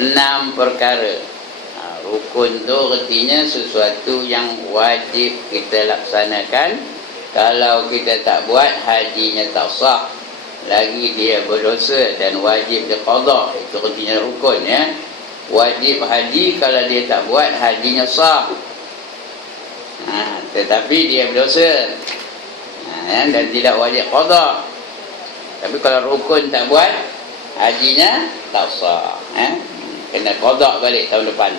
6 perkara. Rukun tu artinya sesuatu yang wajib kita laksanakan. Kalau kita tak buat, hajinya tak sah, lagi dia berdosa dan wajib diqadha. Itu artinya rukun, ya. Wajib haji, kalau dia tak buat, hajinya sah, tetapi dia berdosa, dan tidak wajib qadha. Tapi kalau rukun tak buat, hajinya tak sah, kena qadha balik tahun depan.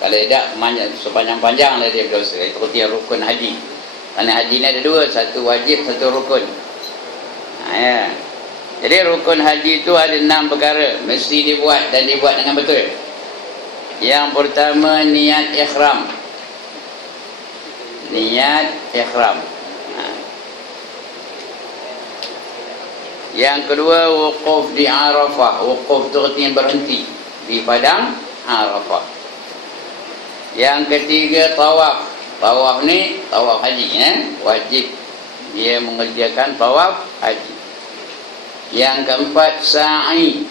Kalau tidak, sepanjang-panjang lah dia berdosa. Itu artinya rukun haji. Kerana haji ni ada dua, satu wajib, satu rukun. Jadi rukun haji itu ada 6 perkara, mesti dibuat dan dibuat dengan betul. Yang pertama, niat ihram. Niat ihram. Yang kedua, wukuf di Arafah. Wukuf itu artinya berhenti di padang Arafah. Yang ketiga, tawaf. Tawaf ni tawaf haji, wajib dia mengerjakan tawaf haji. Yang keempat, sa'i.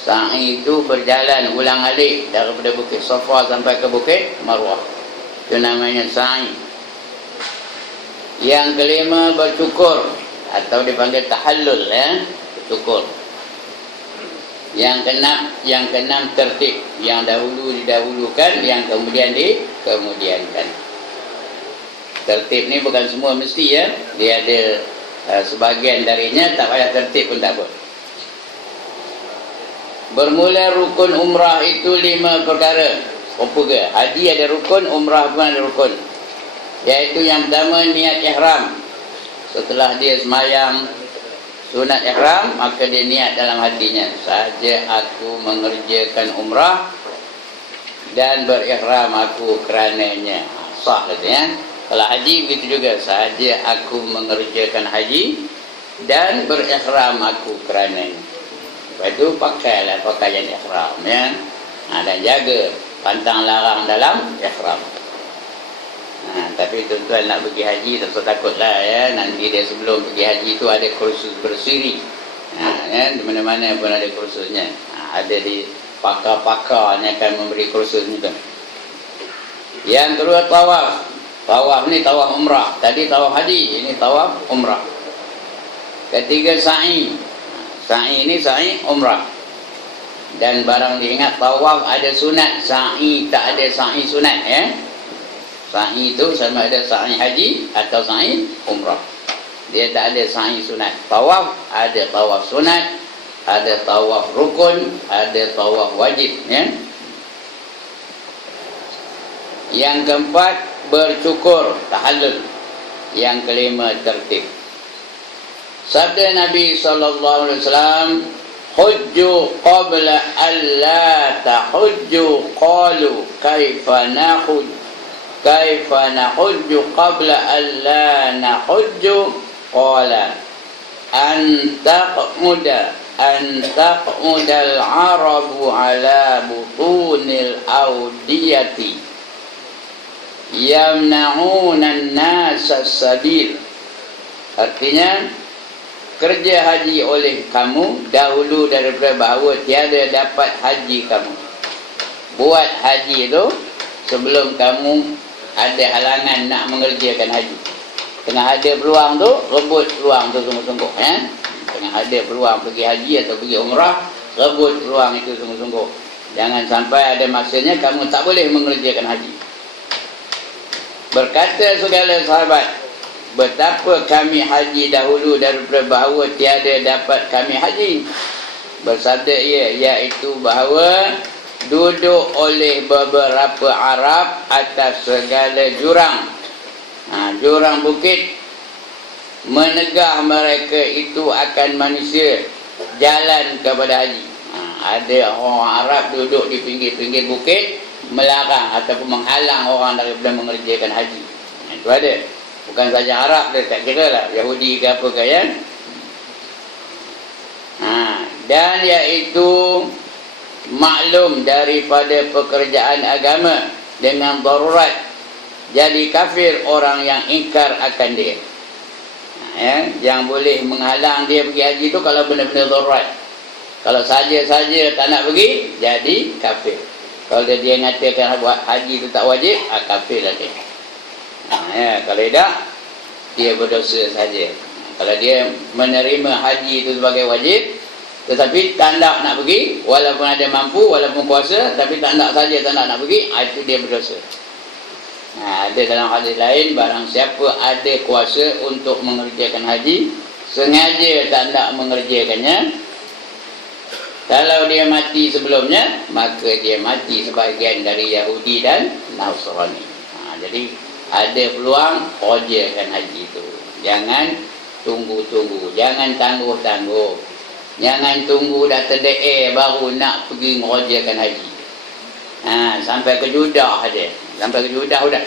Sa'i itu berjalan ulang-alik daripada Bukit Safa sampai ke Bukit Marwah. Itu namanya sa'i. Yang kelima, bercukur atau dipanggil tahallul, bercukur. Yang keenam tertib. Yang dahulu didahulukan, yang kemudian dikemudiankan. Tertib ni bukan semua mesti, ya. Dia ada sebahagian darinya tak payah tertib pun tak apa. Bermula rukun umrah itu 5 perkara. Apa ke? Haji ada rukun, umrah pun ada rukun. Iaitu yang pertama, niat ihram. Setelah dia semayang sunat ihram, maka dia niat dalam hatinya, sahaja aku mengerjakan umrah dan berihram aku kerananya. Sah katanya. Kalau haji begitu juga, sahaja aku mengerjakan haji dan berihram aku kerananya. Lepas itu pakailah pakaian ihram, ya. Dan jaga pantang larang dalam ihram. Tapi tuan-tuan nak pergi haji, tak usah takutlah, ya. Nanti dia sebelum pergi haji itu ada kursus bersiri, ya. Di mana-mana pun ada kursusnya. Ada di pakar-pakar yang akan memberi kursus ni, tuan. Yang kedua, tawaf. Tawaf ni tawaf umrah. Tadi tawaf haji, ini tawaf umrah. Ketiga, sa'i. Sa'i ni sa'i umrah. Dan barang diingat, tawaf ada sunat, sa'i tak ada sa'i sunat, ya. Sa'i itu sama ada sa'i haji atau sa'i umrah. Dia tak ada sa'i sunat. Tawaf ada tawaf sunat, ada tawaf rukun, ada tawaf wajib, ya. Yang keempat, bercukur, tahallul. Yang kelima, tertib. Sabda Nabi SAW, hujju qabla alla tahujju, qalu kaifa nahujju qabla alla nahujju, qala antaqmuda al-arabu ala butunil awdiyati yamna'unan nasa sabil. Artinya, kerja haji oleh kamu dahulu daripada bahawa tiada dapat haji kamu. Buat haji itu sebelum kamu ada halangan nak mengerjakan haji. Tengah ada peluang tu, rebut peluang tu sungguh-sungguh, ya. Tengah ada peluang pergi haji atau pergi umrah, rebut peluang itu sungguh-sungguh. Jangan sampai ada masanya kamu tak boleh mengerjakan haji. Berkata segala sahabat, betapa kami haji dahulu daripada bahawa tiada dapat kami haji. Bersabda ia, iaitu bahawa duduk oleh beberapa Arab atas segala jurang, jurang bukit, menegah mereka itu akan manusia jalan kepada haji. Ada orang Arab duduk di pinggir-pinggir bukit, melarang ataupun menghalang orang daripada mengerjakan haji. Itu ada. Bukan saja Arab, dia tak kira lah Yahudi ke apa ke, ya. Dan iaitu maklum daripada pekerjaan agama dengan darurat, jadi kafir orang yang ingkar akan dia. Yang boleh menghalang dia pergi haji itu kalau benar-benar darurat. Kalau saja-saja tak nak pergi, jadi kafir. Kalau dia mengatakan buat haji itu tak wajib, kafir lah dia. Ya, kalau tidak, dia berdosa saja. Kalau dia menerima haji itu sebagai wajib, tetapi tak nak pergi, walaupun ada mampu, walaupun puasa, tapi tak nak saja, tak nak pergi, itu dia berdosa. Ada dalam hadis lain, barang siapa ada kuasa untuk mengerjakan haji, sengaja tak nak mengerjakannya, kalau dia mati sebelumnya, maka dia mati sebahagian dari Yahudi dan Nasrani. Jadi ada peluang kerjakan haji itu. Jangan tunggu-tunggu, jangan tangguh-tangguh, jangan tunggu dah terde'er baru nak pergi mengerjakan haji. Sampai ke Jeddah aja, sampai ke Jeddah sudah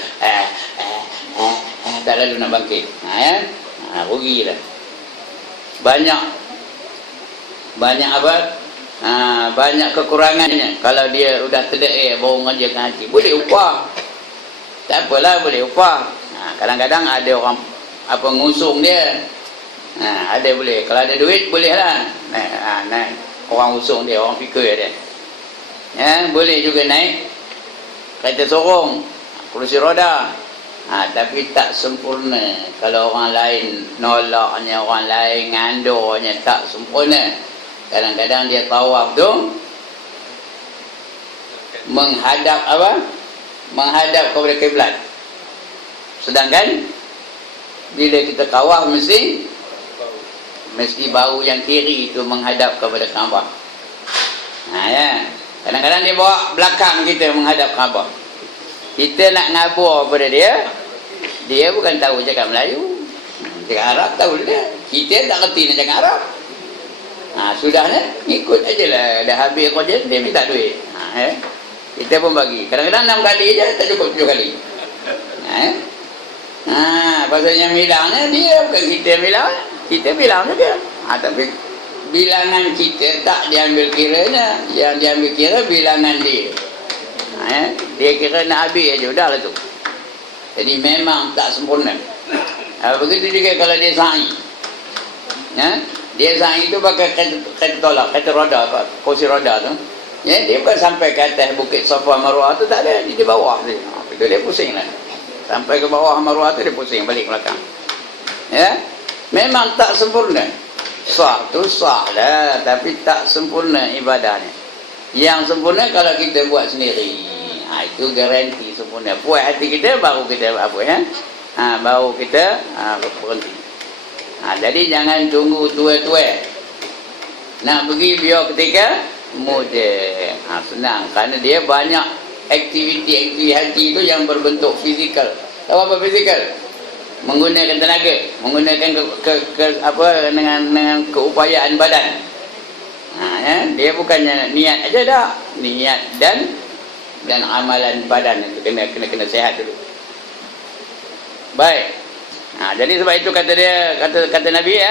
tak lalu nak bangkit. Rugilah. Banyak apa? Banyak kekurangannya. Kalau dia sudah terde'er baru mengerjakan haji, boleh upah, tak apalah, boleh upah. Kadang-kadang ada orang apa ngusung dia, ada boleh, kalau ada duit boleh lah naik orang usung dia, orang fikir dia, boleh juga naik kereta sorong, kerusi roda, tapi tak sempurna. Kalau orang lain nolaknya, orang lain ngandurnya, tak sempurna. Kadang-kadang dia tawaf tu menghadap apa? Menghadap kepada kiblat. Sedangkan bila kita tawaf mesti bahu yang kiri itu menghadap kepada Kaabah. Ya. Kadang-kadang dia bawa belakang kita menghadap Kaabah. Kita nak ngabur pada dia, dia bukan tahu cakap Melayu. Cakap Arab tahu dia. Kita tak kerti nak cakap Arab. Sudahnya ikut aje lah. Dah habis kerja dia minta duit. Kita pun bagi. Kadang-kadang 6 kali je, tak cukup 7 kali. Pasalnya bilangnya dia, bukan kita bilang. Kita bilang juga. Tapi bilangan kita tak diambil kiranya. Yang diambil kira bilangan dia. Dia kira nak habis aja, dah lah tu. Jadi memang tak sempurna. Begitu juga kalau dia sa'i. Dia sa'i itu pakai kereta tolak, kereta roda, kursi roda tu. Dia bukan sampai ke atas bukit Safa Marwah tu, tak ada, di bawah tu. Itu dia pusing lah. Sampai ke bawah Marwah tu dia pusing balik belakang. Memang tak sempurna. Sah tu sah lah, tapi tak sempurna ibadahnya. Yang sempurna kalau kita buat sendiri. Itu garanti sempurna. Puas hati kita baru kita apa baru kita berhenti. Jadi jangan tunggu tua-tua. Nak pergi biar ketika muda. Senang kerana dia banyak aktiviti haji itu yang berbentuk fizikal. Tahu apa fizikal? Menggunakan tenaga, menggunakan dengan keupayaan badan. Dia bukannya niat aja dah, niat dan amalan badan itu kena sihat dulu. Baik. Jadi sebab itu kata Nabi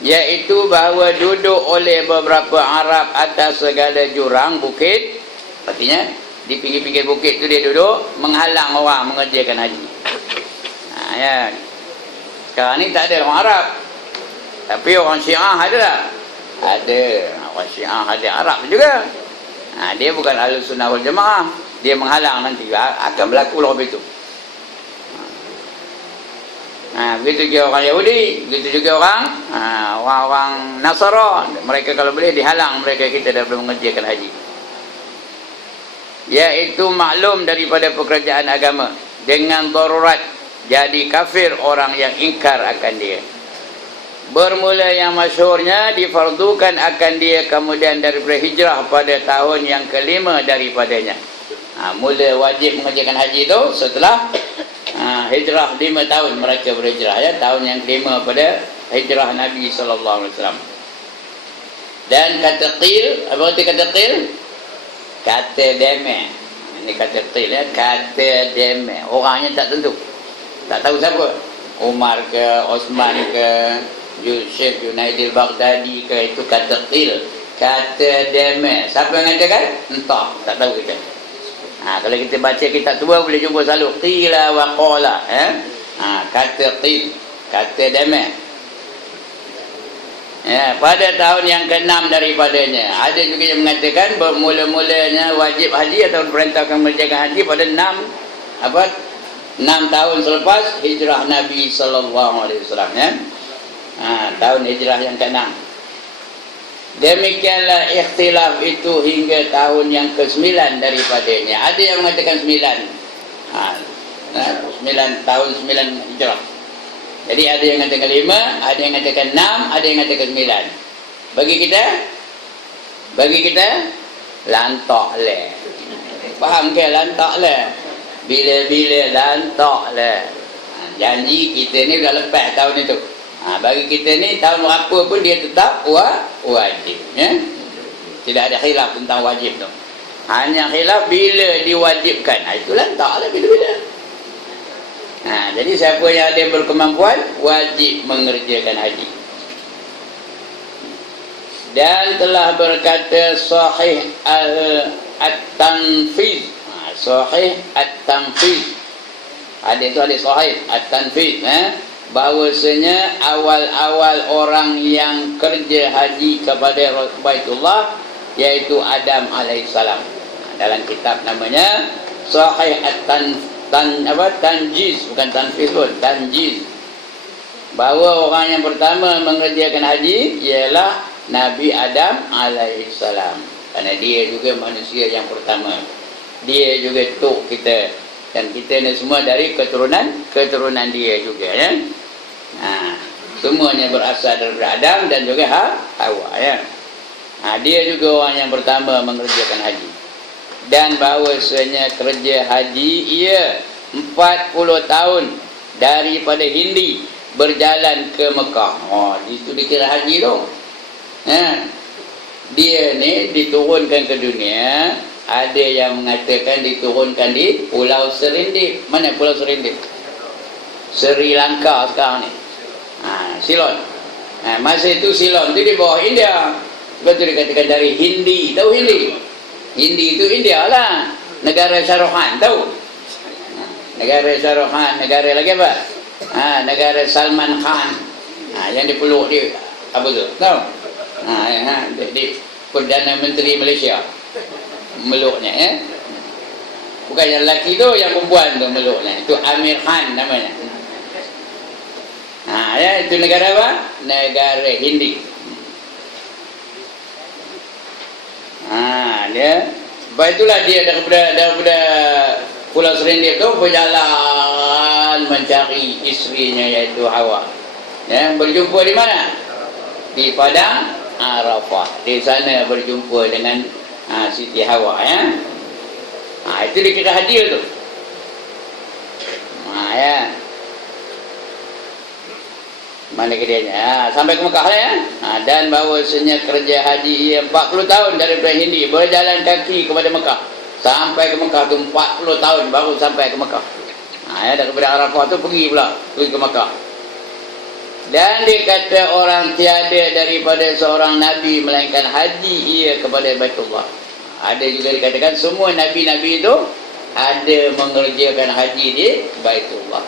iaitu bahawa duduk oleh beberapa Arab atas segala jurang bukit, artinya di pinggir-pinggir bukit tu dia duduk menghalang orang mengerjakan haji. Sekarang ni tak ada orang Arab, tapi orang Syiah ada tak? Ada. Orang Syiah ada Arab juga. Dia bukan Ahlus Sunnah wal Jamaah. Dia menghalang, nanti akan berlaku lah begitu. Begitu juga orang Yahudi, begitu juga orang Nasara. Mereka kalau boleh dihalang mereka kita daripada mengerjakan haji. Iaitu maklum daripada pekerjaan agama dengan darurat jadi kafir orang yang ingkar akan dia. Bermula yang masyhurnya difardukan akan dia kemudian daripada hijrah pada tahun yang kelima daripadanya. Mula wajib mengerjakan haji itu setelah hijrah 5 tahun mereka berhijrah, tahun yang kelima pada hijrah Nabi SAW. Dan kata qil, apa arti kata qil? Kata deme. Ini kata qil, kata deme. Orangnya tak tentu, tak tahu siapa, Umar ke, Osman ke, Syekh Junaidil Baghdadi ke, itu kata qil, kata deme. Siapa yang katakan? Entah, tak tahu kita. Kalau kita baca kitab tua boleh jumpa selalu qila wa qala, kata qil, kata deme. Ya, pada tahun yang ke-6 daripadanya. Ada juga yang mengatakan bermula-mulanya wajib haji atau perintahkan mengerjakan haji pada 6 tahun selepas hijrah Nabi sallallahu alaihi wasallam, ya. Tahun hijrah yang ke-6. Demikianlah ikhtilaf itu hingga tahun yang ke-9 daripadanya. Ada yang mengatakan 9. 9 tahun 9 hijrah. Jadi ada yang mengatakan 5, ada yang mengatakan 6, ada yang mengatakan 9. Bagi kita lantak le. Faham ke lantak le? Bila-bila lantak le. Janji kita ni dah lepas tahun itu. Bagi kita ni tahun berapa pun dia tetap wajib, ya. Tidak ada khilaf tentang wajib tu. Hanya khilaf bila diwajibkan. Itu lantak lah bila-bila. Jadi siapa yang ada berkemampuan wajib mengerjakan haji. Dan telah berkata sahih at-tanfiz. Sahih at-tanfiz. Ada sahih at-tanfiz, bahwasanya awal-awal orang yang kerja haji kepada Baitullah yaitu Adam alaihissalam. Dalam kitab namanya Sahih Tanjiz, bukan tanfiz pun, Tanjiz. Bahawa orang yang pertama mengerjakan haji ialah Nabi Adam alaihissalam. Kerana dia juga manusia yang pertama. Dia juga tok kita. Dan kita ni semua dari keturunan dia juga, ya. Semuanya berasal daripada Adam dan juga Hawa, ya. Dia juga orang yang pertama mengerjakan haji. Dan bahawasanya kerja haji ia 40 tahun daripada Hindi berjalan ke Mekah. Itu dikira haji tu. Dia ni diturunkan ke dunia. Ada yang mengatakan diturunkan di Pulau Serendip. Mana Pulau Serendip? Sri Lanka sekarang ni. Ceylon. Masa itu Ceylon tu di bawah India. Sebab tu dikatakan dari Hindi. Tahu Hindi? Hindi itu India lah. Negara Shah Rukh Khan, tahu? Negara Shah Rukh Khan. Negara lagi apa? Negara Salman Khan. Yang dipeluk dia. Apa tu? Tahu? Di Perdana Menteri Malaysia. Meluknya, ya. Bukan yang lelaki tu, yang perempuan tu meluknya. Itu Amir Khan namanya. Ya, itu negara apa? Negara Hindi. Dia, itulah dia daripada Pulau Serendip tu berjalan mencari isterinya iaitu Hawa. Ya, berjumpa di mana? Di Padang Arafah. Di sana berjumpa dengan Siti Hawa, ya. Itu dikira haji tu. Ya. Mana keadianya? Sampai ke Mekah lah, ya. Dan bahawasanya kerja haji ia 40 tahun daripada Hindi berjalan kaki kepada Mekah. Sampai ke Mekah tu 40 tahun baru sampai ke Mekah. Daripada Arafah tu pergi ke Mekah. Dan dikata orang tiada daripada seorang Nabi melainkan haji ia kepada Baitullah. Ada juga dikatakan semua Nabi-Nabi itu ada mengerjakan haji di Baitullah.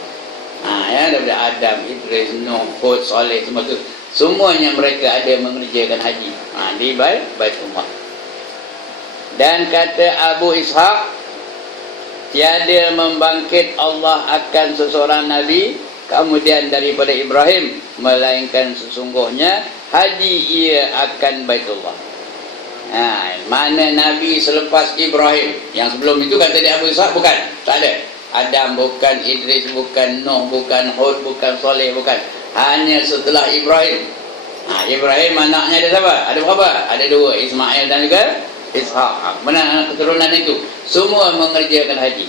Daripada Adam, Idris, Nuh, Hud, Saleh, semua tu. Semuanya mereka ada mengerjakan haji di Baitullah. Dan kata Abu Ishaq, tiada membangkit Allah akan seseorang Nabi kemudian daripada Ibrahim, melainkan sesungguhnya haji ia akan Baitullah. Mana Nabi selepas Ibrahim? Yang sebelum itu kata dia Abu Ishaq, bukan, tak ada. Adam bukan, Idris bukan, Nuh bukan, Hud bukan, Saleh bukan. Hanya setelah Ibrahim. Ibrahim anaknya ada siapa? Ada berapa? Ada 2, Ismail dan juga Ishaq. Mana anak keturunan itu? Semua mengerjakan haji.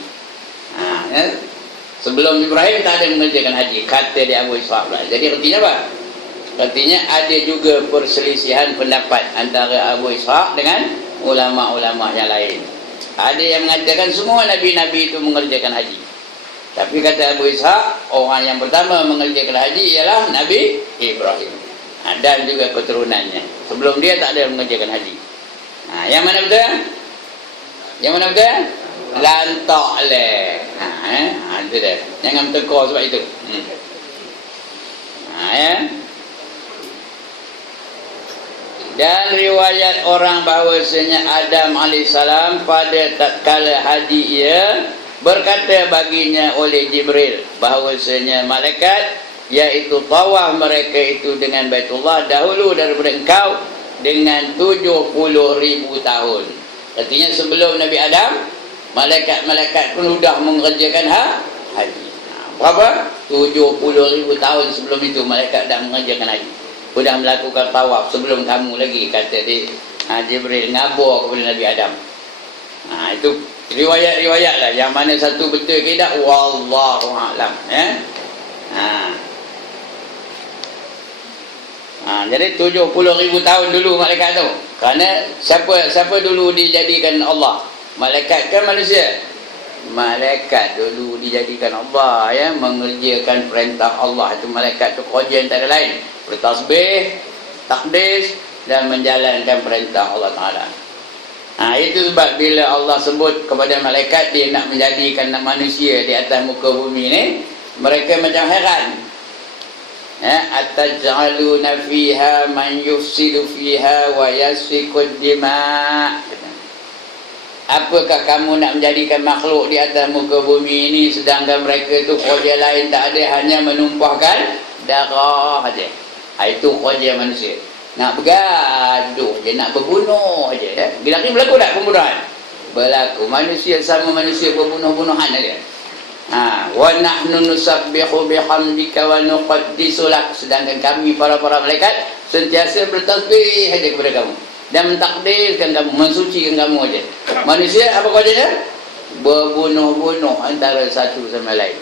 Sebelum Ibrahim tak ada mengerjakan haji. Kata dia Abu Ishaq pula. Jadi artinya apa? Artinya ada juga perselisihan pendapat antara Abu Ishaq dengan ulama-ulama yang lain. Ada yang mengatakan semua Nabi-Nabi itu mengerjakan haji. Tapi kata Abu Ishaq, orang yang pertama mengerjakan haji ialah Nabi Ibrahim. Dan juga keturunannya. Sebelum dia tak ada mengerjakan haji. Yang mana betul? Yang mana betul? Lantak leh. Itu dia. Jangan bertekor sebab itu. Ya. Dan riwayat orang bahawasanya Adam alaihissalam pada tatkala haji ia berkata baginya oleh Jibril bahawasanya malaikat, iaitu tawaf mereka itu dengan Baitullah dahulu daripada engkau dengan 70,000 tahun. Artinya sebelum Nabi Adam, malaikat-malaikat pun sudah mengerjakan haji. Berapa? 70,000 tahun sebelum itu malaikat dah mengerjakan haji, sudah melakukan tawaf sebelum kamu lagi, kata dia. Jibril ngabur kepada Nabi Adam. Itu riwayat-riwayat lah, yang mana satu betul ke tidak, wallahu a'lam. Jadi 70,000 tahun dulu malaikat tu. Kerana siapa dulu dijadikan Allah? Malaikat ke manusia? Malaikat dulu dijadikan Allah, ya, mengerjakan perintah Allah. Itu malaikat tu kerja antara lain bertasbih, takdis dan menjalankan perintah Allah Ta'ala. Itu sebab bila Allah sebut kepada malaikat dia nak menjadikan manusia di atas muka bumi ni, mereka macam heran. Ataj'aluna fiha man yufsidu fiha wa yasfikud dima'. Apakah kamu nak menjadikan makhluk di atas muka bumi ini sedangkan mereka itu kerja lain tak ada, hanya menumpahkan darah saja. Itu kerja manusia. Nak bergaduh je, nak berbunuh je. Bila ni berlaku tak pembunuhan? Berlaku. Manusia sama manusia berbunuh-bunuhan saja. Wa nahnu nusabbihu bihamdika wa nuqaddisu lak. Sedangkan kami para malaikat sentiasa bertasbih saja kepada kamu dan mentakdirkan kamu, mensucikan kamu saja. Manusia apa kerjanya? Berbunuh-bunuh antara satu sama lain.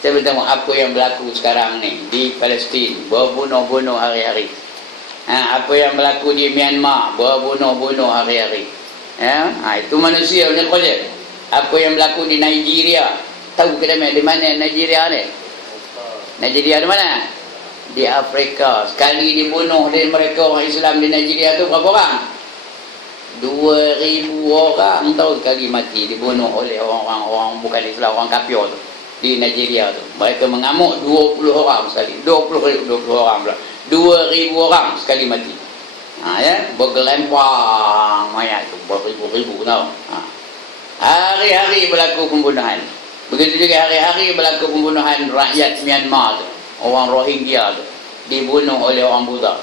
Saya beritahu apa yang berlaku sekarang ni di Palestin, berbunuh-bunuh hari-hari. Apa yang berlaku di Myanmar, berbunuh-bunuh hari-hari. Itu manusia punya kerja. Apa yang berlaku di Nigeria, tahu ke di mana Nigeria ni? Nigeria di mana? Di Afrika. Sekali dibunuh dari mereka orang Islam di Nigeria tu berapa orang? 2,000 orang tahu sekali mati dibunuh oleh orang bukan Islam, orang kafir tu di Nigeria tu. Mereka mengamuk 20 orang sekali. 20 orang pula. 2,000 orang sekali mati. Bergelempang mayat tu beribu-ribu tahu. Hari-hari berlaku pembunuhan. Begitu juga hari-hari berlaku pembunuhan rakyat Myanmar tu. Orang Rohingya tu dibunuh oleh orang Buddha.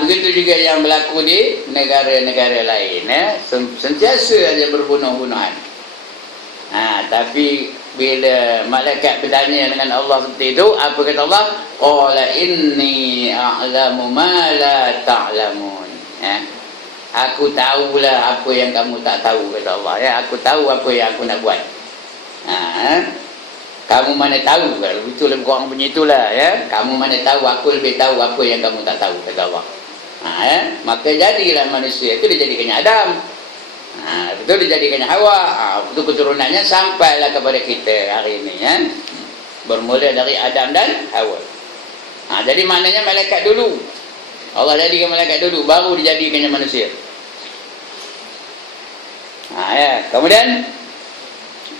Begitu juga yang berlaku di negara-negara lain. Sentiasa ada berbunuh-bunuhan. Tapi bila malaikat bertanya dengan Allah seperti itu, apa kata Allah? Qala inni a'lamu ma la ta'lamun. Aku tahulah apa yang kamu tak tahu, kata Allah. Aku tahu apa yang aku nak buat. Kamu mana tahu? Betul orang punya itulah, ya. Kamu mana tahu? Aku lebih tahu apa yang kamu tak tahu, kata Allah. Maka jadilah manusia itu dijadikannya Adam. Betul dijadikannya Hawa. Itu keturunannya sampailah kepada kita hari ini, ya. Bermula dari Adam dan Hawa. Jadi maknanya malaikat dulu. Allah jadikan malaikat dulu, baru dijadikannya manusia. Kemudian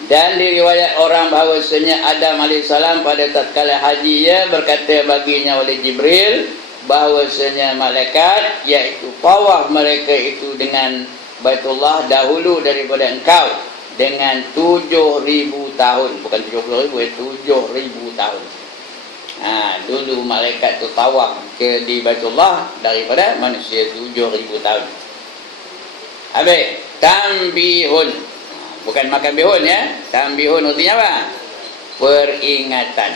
dan diriwayat orang bahawasanya Adam alaihissalam pada tatkala haji ia berkata baginya oleh Jibril bahawasanya malaikat, iaitu tawaf mereka itu dengan Baitullah dahulu daripada engkau dengan 7,000 tahun, bukan 70,000, 7,000 tahun. Dulu malaikat itu tawaf ke di Baitullah daripada manusia 7,000 tahun. Habis tambihun, bukan makan bihun, ya. Tambihun artinya apa? Peringatan.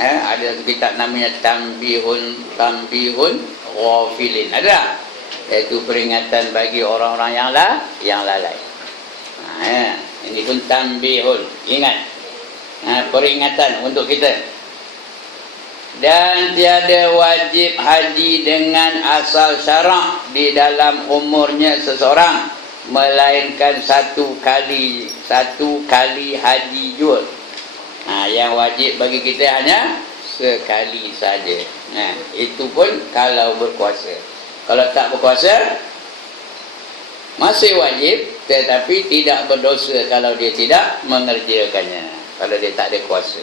Ada kitab namanya tambihun ghafilin. Ada tak? Iaitu peringatan bagi orang-orang yang lalai. Ini pun tambihun, ingat. Peringatan untuk kita. Dan tiada wajib haji dengan asal syarak di dalam umurnya seseorang, melainkan satu kali haji jua. Yang wajib bagi kita hanya sekali saja. Itu pun kalau berkuasa. Kalau tak berkuasa masih wajib, tetapi tidak berdosa kalau dia tidak mengerjakannya, kalau dia tak ada kuasa.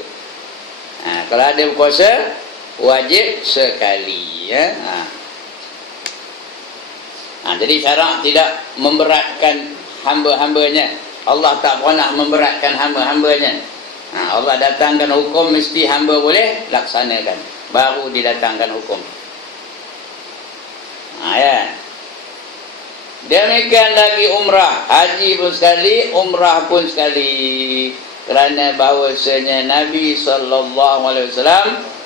Kalau ada berkuasa wajib sekali, ya. Jadi syarak tidak memberatkan hamba-hambanya. Allah tak pernah memberatkan hamba-hambanya. Allah datangkan hukum, mesti hamba boleh laksanakan, baru didatangkan hukum. Ya. Demikian lagi umrah, haji pun sekali, umrah pun sekali. Kerana bahawasanya Nabi SAW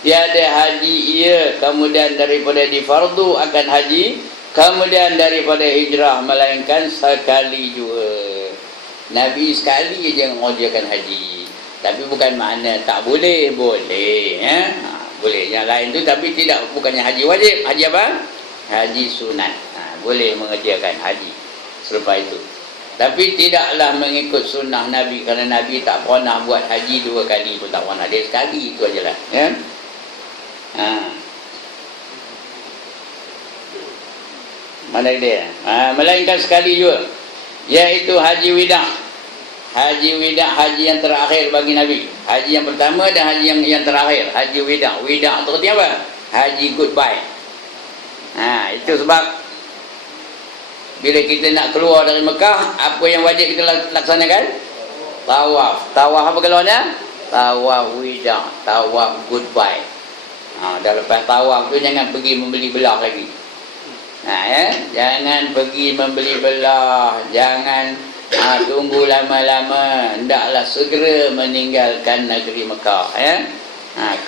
tiada haji ia kemudian daripada difardu akan haji, kemudian daripada hijrah, melainkan sekali juga. Nabi sekali je mengerjakan haji. Tapi bukan makna tak boleh, boleh. Boleh yang lain tu, tapi tidak, bukannya haji wajib. Haji apa? Haji sunat. Boleh mengerjakan haji selepas itu. Tapi tidaklah mengikut sunnah Nabi, kerana Nabi tak pernah buat haji 2 kali pun tak pernah. Dia sekali itu ajalah. Ya? Mana dia? Melainkan sekali juga, iaitu haji wida'. Haji wida', haji yang terakhir bagi Nabi. Haji yang pertama dan haji yang terakhir. Haji wida'. Wida' itu artinya apa? Haji goodbye. Itu sebab bila kita nak keluar dari Mekah, apa yang wajib kita laksanakan? Tawaf. Tawaf apa keluarnya? Tawaf wida', tawaf goodbye. Dah lepas tawaf tu jangan pergi membeli belah lagi. Jangan pergi membeli belah, jangan tunggu lama-lama, hendaklah segera meninggalkan negeri Mekah.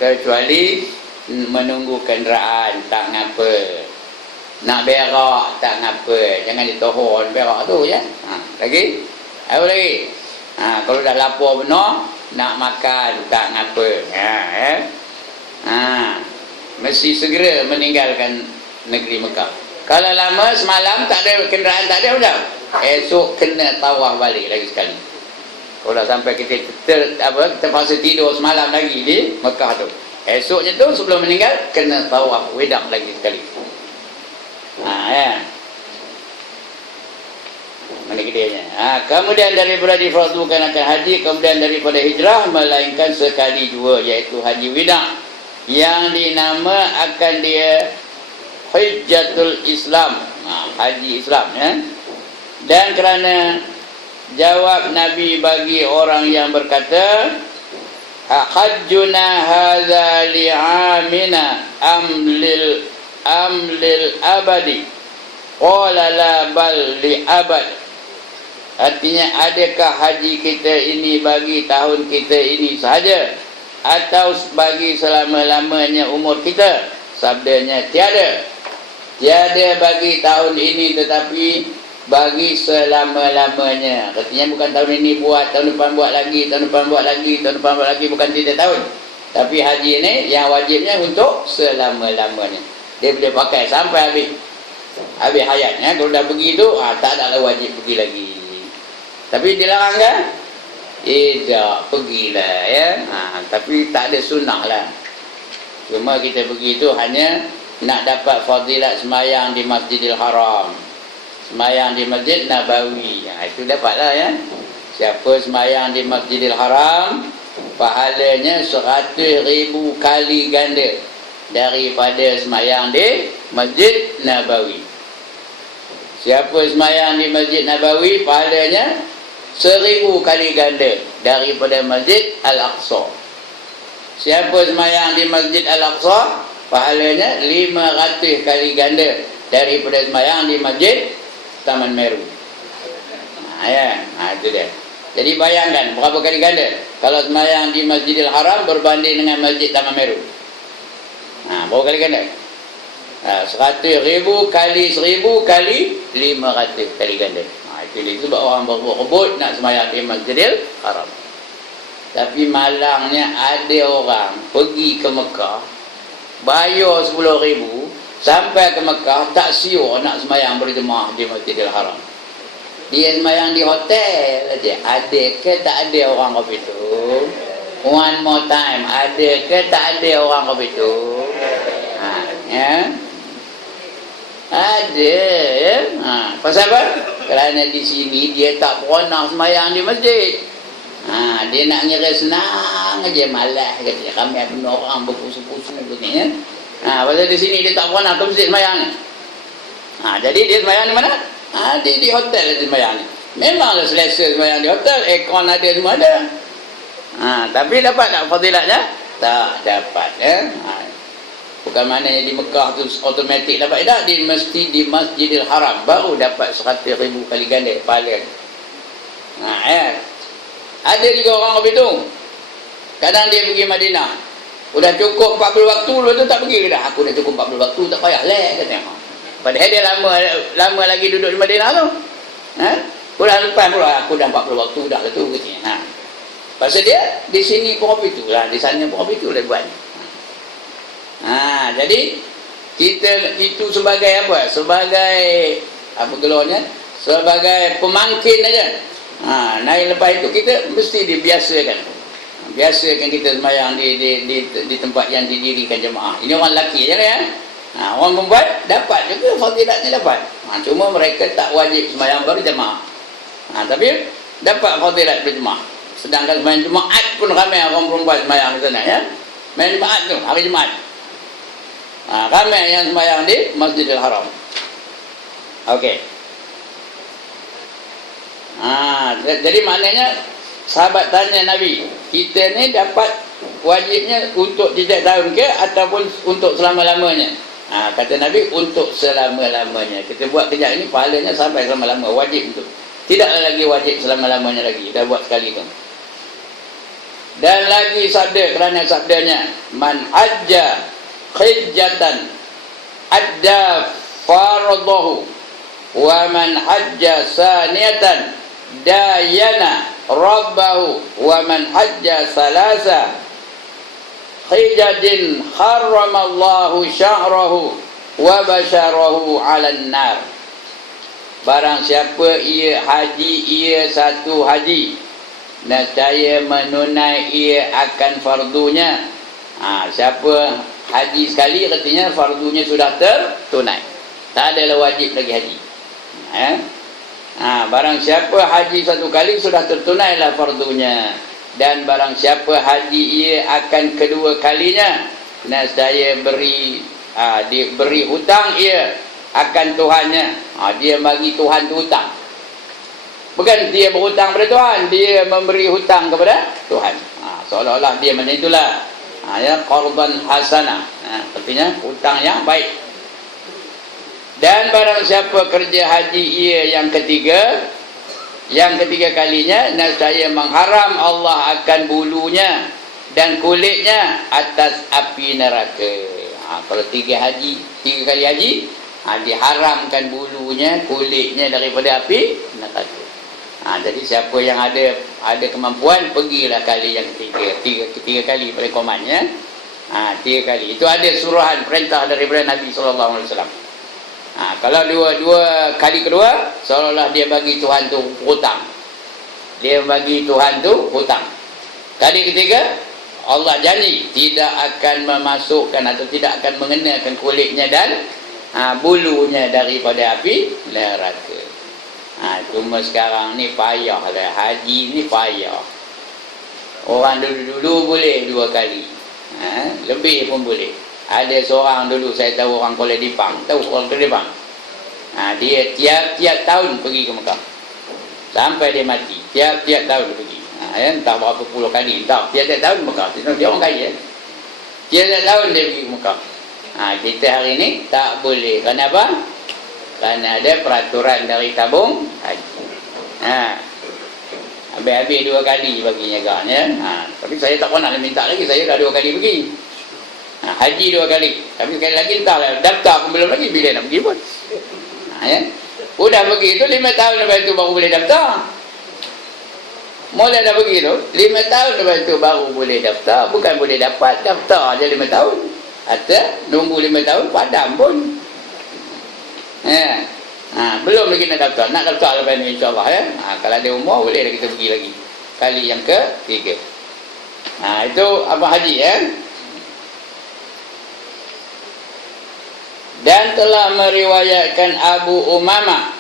Kecuali menunggu kenderaan, tak ngapa. Nak berak, tak ngapa. Jangan ditohon berak tu ya. Lagi? Apa lagi? Kalau dah lapar benar, nak makan, tak ngapa. Mesti segera meninggalkan negeri Mekah. Kalau lama semalam tak ada kenderaan, tak ada macam, esok kena tawaf balik lagi sekali. Kalau dah sampai kita terpaksa tidur semalam lagi di Mekah tu, esoknya tu sebelum meninggal kena tawaf wida' lagi sekali. Mana kedainya? Kemudian daripada difardukan akan haji, kemudian daripada hijrah, melainkan sekali jua, iaitu haji wida', yang dinama akan dia Hujjatul Islam, haji Islam ya. Dan kerana jawab Nabi bagi orang yang berkata, hajjuna hadza li'amina amlil abadi, qala la bal li abad. Artinya, adakah haji kita ini bagi tahun kita ini sahaja, atau bagi selama-lamanya umur kita? Sabdanya, tiada bagi tahun ini, tetapi bagi selama-lamanya. Artinya bukan tahun ini buat, tahun depan buat lagi, tahun depan buat lagi, tahun depan buat lagi, bukan 3 tahun. Tapi haji ini yang wajibnya untuk selama-lamanya. Dia boleh pakai sampai habis hayatnya. Kalau dah pergi tu, tak ada wajib pergi lagi. Tapi dilarang kan? Tidak, pergilah ya. Tapi tak ada sunnah lah. Cuma kita pergi tu hanya nak dapat fadilat semayang di Masjidil Haram, semayang di Masjid Nabawi. Itu dapatlah ya. Siapa semayang di Masjidil Haram, pahalanya 100,000 kali ganda daripada semayang di Masjid Nabawi. Siapa semayang di Masjid Nabawi, pahalanya 1000 kali ganda daripada Masjid Al-Aqsa. Siapa semayang di Masjid Al-Aqsa, pahalanya 500 kali ganda daripada semayang di Masjid Taman Meru. Itu dia. Jadi bayangkan berapa kali ganda kalau semayang di Masjidil Haram berbanding dengan Masjid Taman Meru. Berapa kali ganda? 100,000 kali 1000 kali 500 kali ganda. Itu sebab orang berebut nak semayang di Masjidil Haram. Tapi malangnya ada orang pergi ke Mekah, bayar 10,000 sampai ke Mekah, tak siur nak semayang berjemaah di Masjidil Haram. Dia semayang di hotel saja. Ada ke tak ada orang ke situ? One more time, ada ke tak ada orang ke situ? Ada ya. Pasal apa? Kerana di sini dia tak pernah semayang di masjid. Dia nak ngira senang aja, malas kata. Kami ada orang berpusu-pusu begini ya. Pasal di sini dia tak pernah ke masjid semayang. Jadi dia sembahyang di mana? Di hotel dia sembahyang ni. Memanglah selesa sembahyang di hotel, aircon ada, semua ada. Tapi dapat tak fadilatnya? Tak dapat bukan maknanya di Mekah tu automatik dapat, tak. Mesti di Masjidil Haram baru dapat 100,000 kali ganda pahala. Ada juga orang begitu. Kadang dia pergi Madinah, udah cukup 40 waktu, lepas tu tak pergi dah. Aku dah cukup 40 waktu, tak payah katanya. Padahal dia lama lagi duduk di Madinah tu. Bulan lepas pula aku dah 40 waktu dah lah tu katanya. Pasal dia di sini pun apa itu lah, di sana pun apa itu lah buat. Jadi kita itu sebagai apa? Sebagai apa gelarnya? Sebagai pemangkin aja. Naik lepas itu kita mesti dibiasakan. Biasakan kita sembahyang di tempat yang didirikan jemaah. Ini orang lelaki je ya. Orang perempuan dapat juga fadilatnya dapat. Cuma mereka tak wajib sembahyang berjemaah. Tapi dapat fadilat berjemaah. Sedangkan sembahyang Jumaat pun ramai orang perempuan sembahyang di sana ya. Main Jumaat tu, hari Jumaat. Ramai yang sembahyang di Masjidil Haram. Okey. Jadi maknanya sahabat tanya Nabi, kita ni dapat wajibnya untuk 3 tahun ke ataupun untuk selama-lamanya? Kata Nabi, untuk selama-lamanya. Kita buat kejap ini pahalanya sampai selama-lama, wajib itu. Tidaklah lagi wajib selama-lamanya lagi, dah buat sekali tu. Dan lagi sabda, kerana sabdanya, man hajja hijjatan adda faradahu wa man hajja saniyatan dayana rabbahu wa man hajja salasa hijjadin harramallahu syahrahu wa basyarahu 'alan nar. Barang siapa ia haji, ia satu haji, nescaya menunai ia akan fardunya. Siapa haji sekali, artinya fardunya sudah tertunai, tak adalah wajib lagi haji. Barang siapa haji satu kali, sudah tertunailah fardunya. Dan barang siapa haji ia akan kedua kalinya, nescaya beri hutang ia akan Tuhannya. Dia bagi Tuhan tu hutang. Bukan dia berhutang kepada Tuhan, dia memberi hutang kepada Tuhan. Seolah-olah dia macam itulah. Qardan hasanah. Artinya hutang yang baik. Dan barang siapa kerja haji ia yang ketiga kalinya, nescaya mengharam Allah akan bulunya dan kulitnya atas api neraka. Kalau 3 kali haji, diharamkan bulunya, kulitnya daripada api neraka. Jadi siapa yang ada kemampuan, pergilah kali yang ketiga kali pada komannya. 3 kali. Itu ada suruhan perintah daripada Nabi SAW. Kalau dua kali kedua, seolah-olah dia bagi Tuhan tu hutang. Dia bagi Tuhan tu hutang. Kali ketiga, Allah janji tidak akan memasukkan atau tidak akan mengenakan kulitnya dan bulunya daripada api neraka. Cuma sekarang ni payah lah. Haji ni payah. Orang dulu boleh 2 kali. Lebih pun boleh. Ada seorang dulu, saya tahu orang Kuala Dipang. Tahu orang Kuala Dipang? Dia tiap-tiap tahun pergi ke Mekah. Sampai dia mati. Tiap-tiap tahun dia pergi. Entah berapa puluh kali. Entah. Tiap-tiap tahun Mekah. Dia orang kaya. Tiap-tiap tahun dia pergi ke Mekah. Kita hari ni tak boleh. Kenapa? Kerana ada peraturan dari tabung haji. Habis-habis 2 kali baginya agaknya. Tapi saya tak pernah minta lagi. Saya dah 2 kali pergi. Haji 2 kali. Tapi sekali lagi entahlah. Daftar pun belum lagi. Bila nak pergi pun. Udah pergi tu 5 tahun lepas itu baru boleh daftar. Mula dah pergi tu 5 tahun lepas itu baru boleh daftar. Bukan boleh dapat. Daftar je 5 tahun. Atau nunggu 5 tahun padam pun. Belum lagi nak daftar. Nak daftar lepas ni insyaAllah kalau ada umur boleh kita pergi lagi. Kali yang ke-3. Itu apa haji Dan telah meriwayatkan Abu Umamah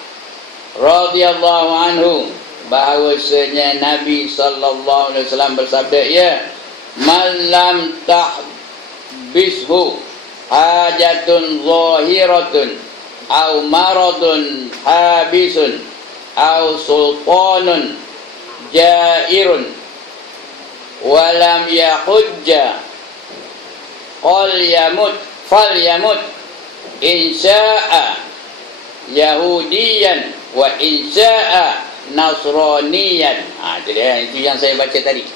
radhiyallahu anhu bahawasanya Nabi sallallahu alaihi wasallam bersabda, man lam tahbishu hajatun zahiratun au maradun habisun au sultanun jairun walam yahujja qal yamut fal yamut insya'a yahudiyan wa insya'a nasraniyan. Jadi itu yang saya baca tadi.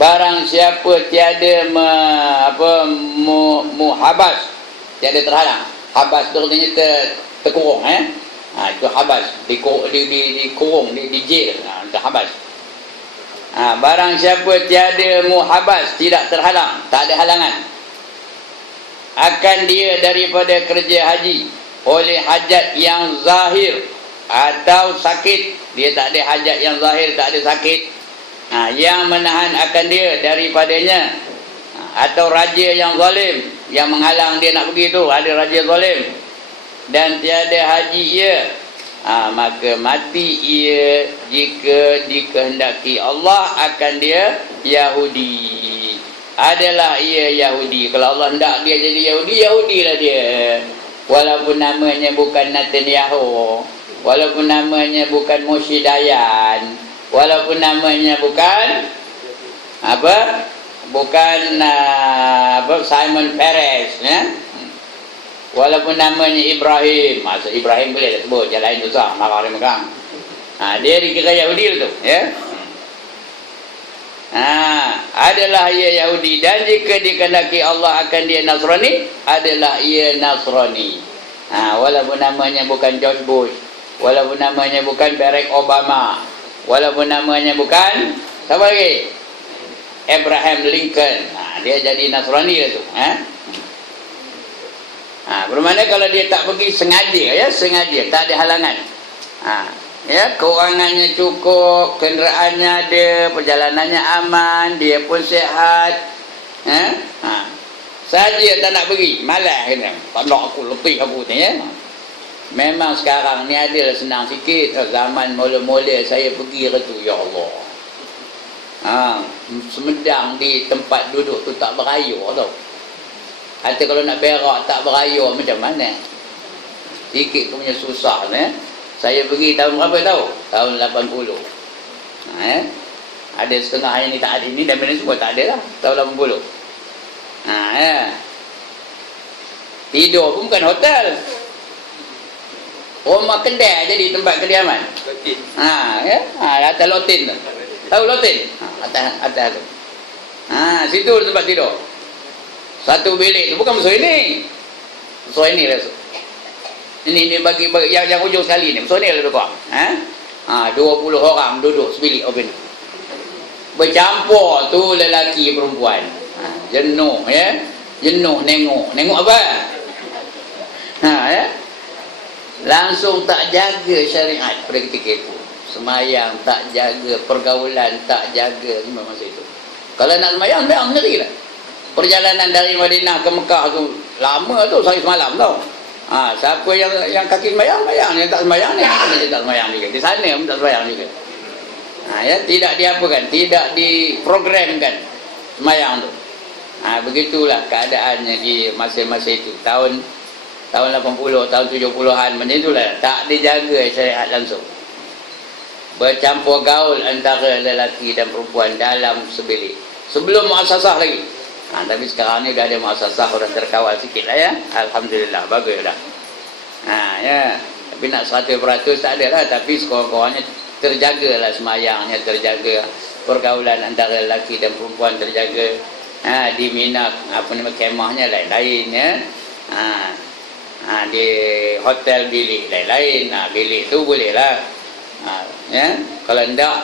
Barang siapa tiada muhabas, tiada terhalang. Habas tu artinya terkurung, itu habas, dikurung, di jail, itu habas. Barang siapa tiada muhabas, tidak terhalang, tak ada halangan akan dia daripada kerja haji oleh hajat yang zahir atau sakit. Dia tak ada hajat yang zahir, tak ada sakit yang menahan akan dia daripadanya, atau raja yang zalim yang menghalang dia nak pergi tu, ada raja zalim dan tiada haji ia, maka mati ia jika dikehendaki Allah akan dia Yahudi. Adalah ia Yahudi. Kalau Allah hendak dia jadi Yahudi, Yahudilah dia. Walaupun namanya bukan Netanyahu, walaupun namanya bukan Moshe Dayan, walaupun namanya bukan Simon Peres, walaupun namanya Ibrahim, masa Ibrahim boleh sebut, yang lain susah, marah orang megang. Dia dikira Yahudi tu, ya. Adalah ia Yahudi, dan jika dikehendaki Allah akan dia Nasrani, adalah ia Nasrani. Walaupun namanya bukan George Bush, walaupun namanya bukan Barack Obama, walaupun namanya bukan siapa lagi, Abraham Lincoln, dia jadi Nasrani lah tu. Bermakna kalau dia tak pergi sengaja, ya, sengaja, tak ada halangan, ya, keuangannya cukup, kenderaannya ada, perjalanannya aman, dia pun sihat, saja tak nak pergi, malas kena, tak nak aku, letih aku ni, ya. Memang sekarang ni adalah senang sikit. Zaman mula-mula saya pergi ke tu, ya Allah, semedang di tempat duduk tu tak berayur tau. Kata kalau nak berak tak berayur macam mana, sikit punya susah ni. Saya pergi tahun berapa tahu? Tahun 80. Ada setengah yang ni tak ada, ni dan benda semua tak ada lah tahun 80. Tidur pun bukan hotel, rumah kedai jadi tempat kediaman. Ya, atas lotin tu. Tahu lotin? Atas tu. Situ tempat tidur. Satu bilik tu bukan besar ini. Besar ini lah. Ini bagi yang ujung sekali ni. Besar ni lah duduk. 20 orang duduk sebilik open. Bercampur tu lelaki perempuan. Jenuh, ya. Jenuh nengok. Nengok apa? Ya. Langsung tak jaga syariat pada ketika itu. Semayang tak jaga, pergaulan tak jaga semua masa itu. Kalau nak semayang sendiri lah. Perjalanan dari Madinah ke Mekah tu lama tu, sehari semalam tau. Siapa yang kaki semayang, yang tak semayang ni, dia tak semayang juga. Di sana pun tak semayang juga. Ya, tidak diapakan, tidak diprogramkan semayang tu. Begitulah keadaannya di masa-masa itu. Tahun 80, tahun 70-an, macam itulah. Tak dijaga syariat langsung. Bercampur gaul antara lelaki dan perempuan dalam sebilik. Sebelum muasasah lagi. Tapi sekarang ni dah ada muasasah, dah terkawal sikit lah, ya. Alhamdulillah, bagus dah. Ya. Tapi nak 100% tak ada lah. Tapi sekurang-kurangnya terjagalah semayangnya, terjaga pergaulan antara lelaki dan perempuan terjaga. Di Mina, kemahnya lain-lain, ya. Di hotel bilik lain-lain. Bilik tu boleh lah, ya. Kalau tidak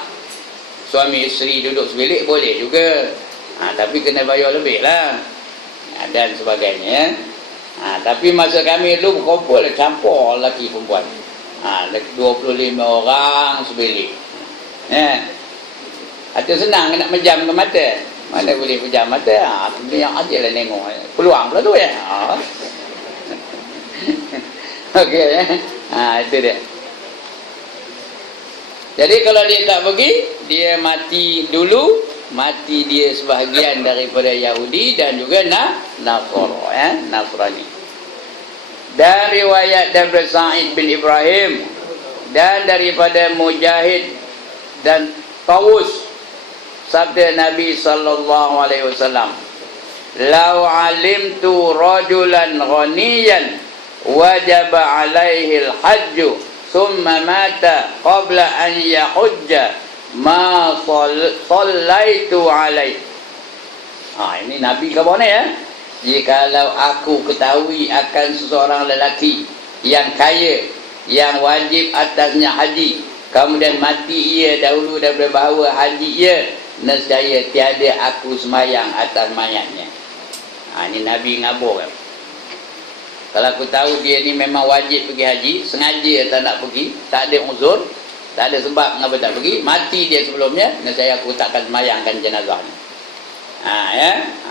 suami isteri duduk sebilik boleh juga, tapi kena bayar lebih lah, dan sebagainya. Tapi masa kami dulu berkumpul campur lelaki perempuan, 25 orang sebilik, ya. Itu senang nak menjam ke mata, mana boleh pejam mata, yang aja lah nengok, peluang pula tu, ya. Okey, ya. Itu dia. Jadi kalau dia tak pergi, dia mati dulu, mati dia sebahagian daripada Yahudi dan juga Nasrani. Dan riwayat daripada Sa'id bin Ibrahim dan daripada Mujahid dan Tawus, sabda Nabi sallallahu alaihi wasallam, "Lau alimtu rajulan ghaniyan wajaba alaihi al-hajj thumma mata qabla an yahujja ma sallaitu alaihi." Ini Nabi kata ni ya. Jikalau aku ketahui akan seseorang lelaki yang kaya, yang wajib atasnya haji, kemudian mati ia dahulu daripada bahawa haji ia, nescaya tiada aku semayang atas mayatnya. Ini Nabi ngabur kan. Kalau aku tahu dia ni memang wajib pergi haji, sengaja tak nak pergi, tak ada uzur, tak ada sebab mengapa tak pergi, mati dia sebelumnya, nescaya aku takkan semayangkan jenazahnya.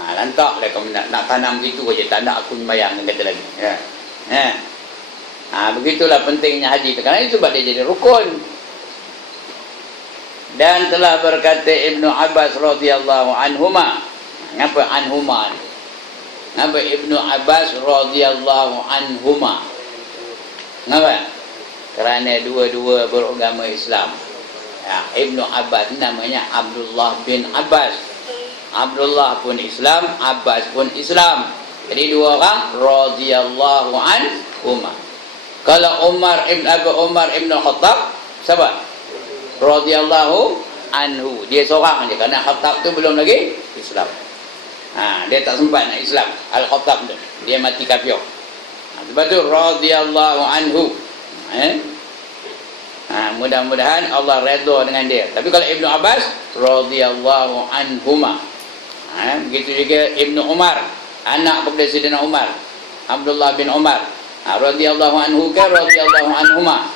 Lantaklah kamu nak tanam begitu saja, tak nak aku sembahyang, kata lagi. Begitulah pentingnya haji. Kerana itu sebab dia jadi rukun. Dan telah berkata Ibnu Abbas radhiyallahu anhuma. Ngapa anhuma? Ngapa Ibnu Abbas radhiyallahu anhuma? Ngapa? Kerana dua-dua beragama Islam. Ibnu Abbas namanya Abdullah bin Abbas. Abdullah pun Islam, Abbas pun Islam. Jadi dua orang radhiyallahu anhuma. Kalau Umar ibn Khattab, siapa? Radhiyallahu anhu. Dia seorang aja, kerana Khattab tu belum lagi Islam. Dia tak sempat nak Islam. Al-Khattab tu, dia mati kafir. Sebab tu radhiyallahu anhu. Mudah-mudahan Allah redha dengan dia. Tapi kalau Ibnu Abbas radhiyallahu anhuma. Begitu juga Ibnu Umar, anak kepada Sayyidina Umar, Abdullah bin Umar, radhiyallahu anhu ke radhiyallahu anhuma,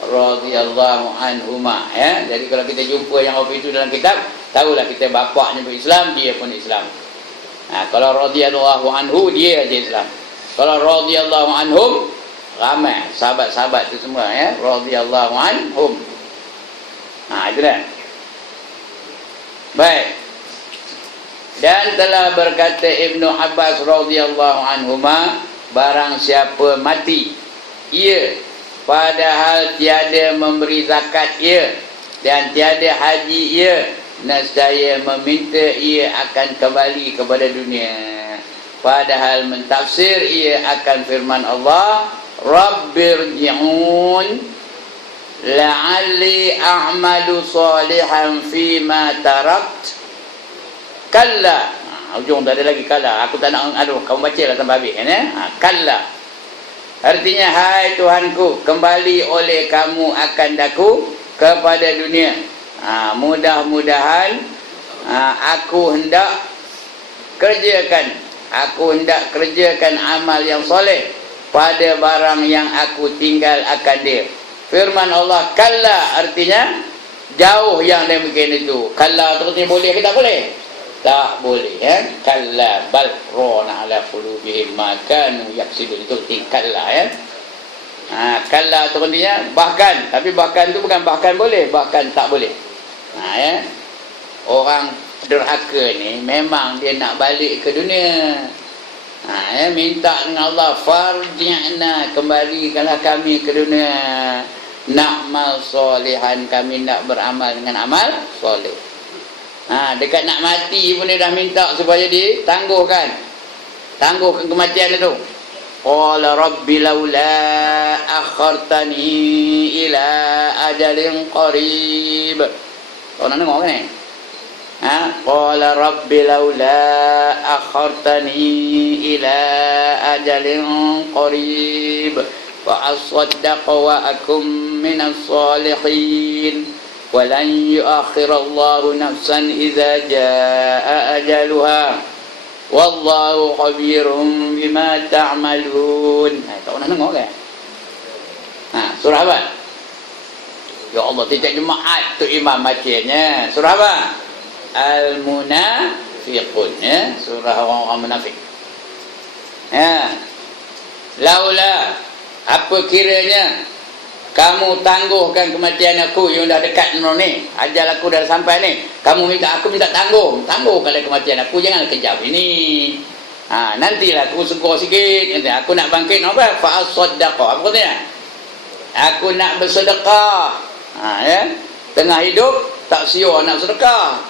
radhiyallahu anhuma. Jadi kalau kita jumpa yang apa itu dalam kitab, tahulah kita bapaknya pun Islam, dia pun Islam. Kalau radhiyallahu anhu, dia aja Islam. Kalau radhiyallahu anhum, ramai sahabat-sahabat itu semua radhiyallahu anhum. Itu dah. Baik. Dan telah berkata Ibnu Abbas radhiyallahu anhuma, barang siapa mati ia padahal tiada memberi zakat ia dan tiada haji ia, nescaya meminta ia akan kembali kepada dunia, padahal mentafsir ia akan firman Allah, Rabbirji'un la'alli a'malu salihan fima tarakt. Kalla, ujung tak ada lagi kalla. Aku tak nak kamu baca lah sampai habis kalla. Artinya, hai Tuhanku, kembali oleh kamu akan daku kepada dunia. Mudah-mudahan aku hendak kerjakan amal yang soleh pada barang yang aku tinggal akan dia. Firman Allah kalla, artinya jauh yang demikian itu. Kalla tu boleh ke tak boleh? Tak boleh. Kalla bal rana ala qulubihim ma kanu yaksibun, itu kalla kalla tu artinya bahkan, tapi bahkan tu bukan bahkan boleh, bahkan tak boleh. Orang derhaka ni memang dia nak balik ke dunia. Minta dengan Allah, farji'na, kembalikanlah kami ke dunia, na'mal solihan, kami nak beramal dengan amal soleh. Dekat nak mati pun dia dah minta supaya ditangguhkan kematian itu. Qala rabbi laula akhartani ila ajalin qarib. Kau nak dengar kan ni? Qala rabbi laula akhartani ila ajalin qarib fa asaddaq wa akum minas salihin. Walan yuakhirallahu nafsan idza jaa ajaluha wallahu khabirum bima ta'malun. Tak pernah dengar kan? Surah apa? Ya Allah, tiap Jumaat tu imam bacanya. Surah apa? Al-Munafiqun, surah orang-orang munafik. Laula, apa kiranya kamu tangguhkan kematian aku yang dah dekat ni, ajal aku dah sampai ni, aku minta tangguhkanlah kematian aku, jangan kejap ini. Nantilah aku segor sikit, aku nak bangkit apa? Fa as-saddaqah. Apa katanya? Aku nak bersedekah. Ya. Tengah hidup tak siur nak sedekah.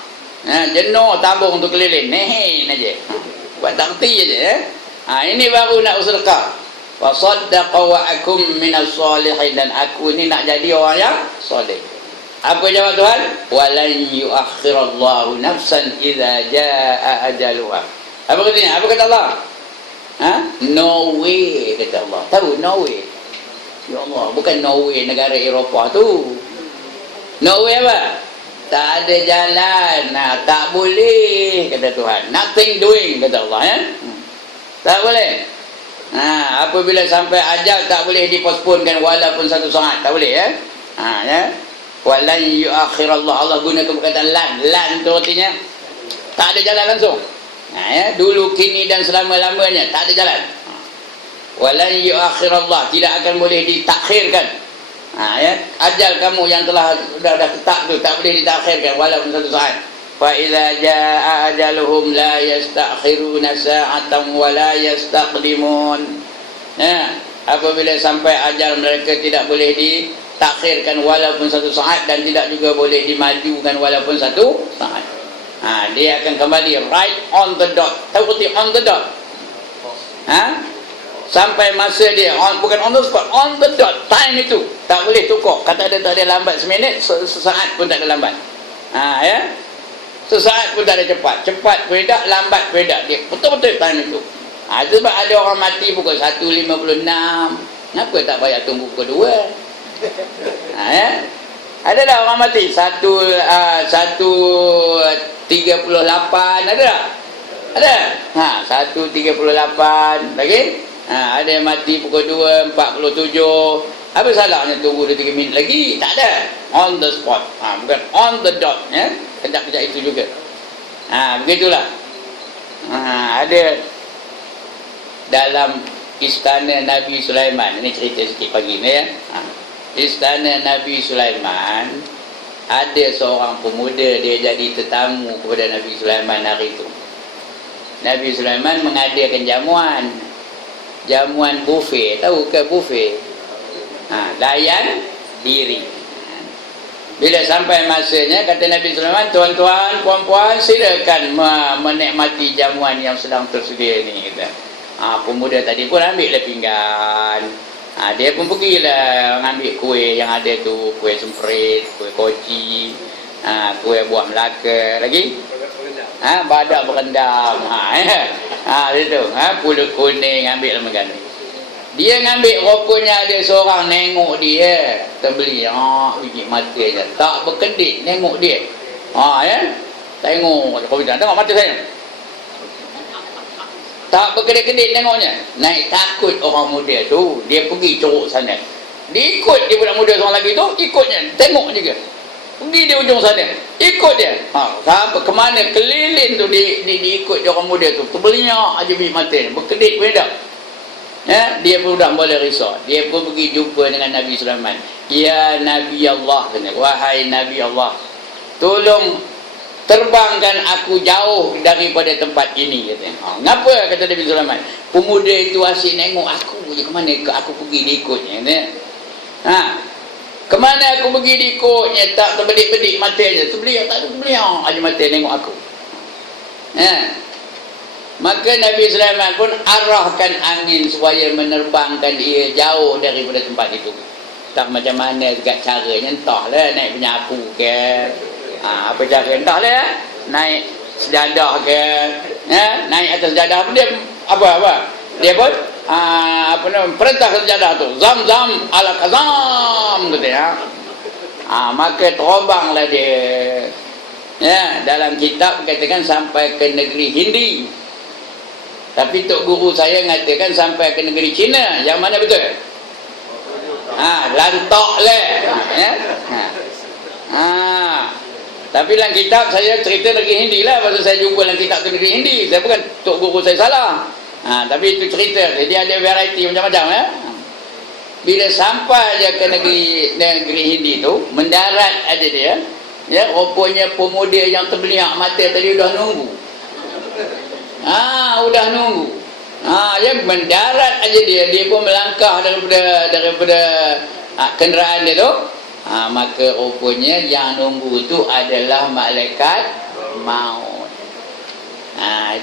Jenuh tabung untuk keliling, nehin aja. Buat tak reti aja ya. Ini baru nak bersedekah. Fa saddaqa wa akum minas solihin, dan aku ni nak jadi orang yang soleh. Apa jawab Tuhan? Walan yuakhirallahu nafsan idza jaa ajaluha. Apa katanya? Apa kata Allah? No way, kata Allah. Tahu no way? Ya Allah, bukan no way negara Eropah tu. No way apa? Tak ada jalan. Tak boleh, kata Tuhan. Nothing doing, kata Allah ya. Tak boleh. Apabila sampai ajal tak boleh diposponkan walaupun satu saat. Tak boleh ya. Ya. Walan yuakhirallah. Allah gunakan perkataan lan tu artinya tak ada jalan langsung. Ya, dulu, kini dan selama-lamanya tak ada jalan. Walan yuakhirallah, tidak akan boleh ditakhirkan. Ya, ajal kamu yang telah dah tetap tu tak boleh ditakhirkan walaupun satu saat. Fa idza jaa ajaluhum la yastakhiruna sa'atan wa la yastaqdimun. Ya, apabila sampai ajal mereka tidak boleh ditakhirkan walaupun satu saat, dan tidak juga boleh dimajukan walaupun satu saat. Dia akan kembali right on the dot. Tahu arti on the dot? Sampai masa dia bukan on the spot, on the dot. Time itu tak boleh tukar. Kata dia tak ada lambat seminit, sesaat pun tak ada lambat. Ya, sesaat pun tak ada cepat. Cepat pun tak, lambat pun tak. Dia betul-betul time itu. Sebab ada orang mati pukul 1.56. Kenapa tak payah tunggu pukul 2? Ya, ada dah orang mati 1.38, ada tak? Ada. 1.38 lagi. Ada yang mati pukul 2.47. Apa salahnya tunggu 2-3 minit lagi? Tak ada. On the spot. Bukan on the dot ya. Kejap-kejap itu juga. Begitulah. Ada dalam istana Nabi Sulaiman. Ini cerita sikit pagi ni ya. Istana Nabi Sulaiman, ada seorang pemuda, dia jadi tetamu kepada Nabi Sulaiman hari itu. Nabi Sulaiman mengadakan jamuan buffet. Tahu ke buffet? Layan diri. Bila sampai masanya, kata Nabi Sulaiman, tuan-tuan, puan-puan, silakan menikmati jamuan yang sedang tersedia ni. Pemuda tadi pun ambil pinggan. Dia pun pergilah ambil kuih yang ada tu, kuih semprit, kuih koci, kuih buah Melaka lagi, badak berendam, itu, pulut kuning, ambil makan. Dia ngambil, rupanya ada seorang nengok dia, terbeli, biji mata je, tak berkedip nengok dia. Ya, tengok mata saya. Tak berkedip-kedip tengoknya. Naik takut orang muda tu. Dia pergi curuk sana. Dia ikut dia budak muda seorang lagi tu. Ikutnya. Tengok juga. Pergi dia ujung sana. Ikut dia. Sampai ke mana keliling tu diikut dia orang muda tu. Terbeliak aja biji mata ni. Berkedip pun tak. Ya, dia pun dah boleh risau. Dia pun pergi jumpa dengan Nabi Sulaiman. Ya Nabi Allah. Wahai Nabi Allah, tolong terbangkan aku jauh daripada tempat ini, katanya. Kenapa, kata Nabi Sulaiman? Pemuda itu asyik nengok aku je, ke mana aku pergi diikutnya, katanya. Kemana aku pergi diikutnya, tak terbedik-bedik matanya, tak terbeliak aja mata nengok aku. Maka Nabi Sulaiman pun arahkan angin supaya menerbangkan dia jauh daripada tempat itu. Tak macam mana dekat caranya, entahlah, naik penyapu ke, apa cara, entahlah ya, naik sejadah ke, naik atas sejadah pun dia apa dia pun perintah sejadah tu, zam ala kazam, katanya. Maka terbanglah dia. Ya, dalam kitab katakan sampai ke negeri Hindi. Tapi tok guru saya mengatakan sampai ke negeri Cina. Yang mana betul? Lantak lah. Ya. Tapi dalam kitab saya cerita negeri Hindi lah. Pasal saya jumpa dalam kitab ke negeri Hindi. Saya bukan tok guru saya salah. Tapi itu cerita. Jadi ada variety macam-macam ya. Bila sampai je ke negeri Hindi tu, mendarat aja dia. Ya, rupanya pemuda yang terbeliak mata tadi dah nunggu. Udah nunggu. Yang mendarat aja dia pun melangkah daripada kenderaan dia tu. Maka rupanya yang nunggu tu adalah malaikat maut.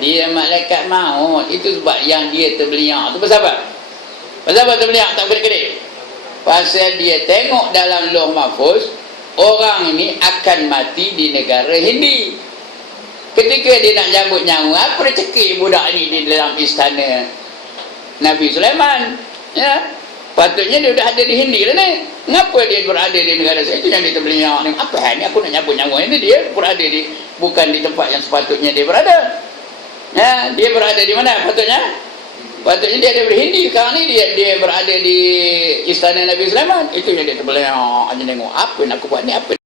Dia malaikat maut. Itu sebab yang dia terbeliak tu pasal apa? Pasal apa terbeliak tak kedip-kedip? Pasal dia tengok dalam Lauh Mahfuz, orang ni akan mati di negara Hindi. Ketika dia nak jambut nyawa, apa dia cekik budak ni di dalam istana Nabi Sulaiman? Ya, patutnya dia dah ada di Hindi lah ni. Mengapa dia berada di negara saya? Itu yang dia terbeliak ni. Apa hal ni aku nak jambut nyawa ni? Dia berada bukan di tempat yang sepatutnya dia berada. Ya, dia berada di mana patutnya? Patutnya dia ada di Hindi. Sekarang ni dia berada di istana Nabi Sulaiman. Itu yang dia terbeliak aja tengok. Apa nak aku buat ni? Apa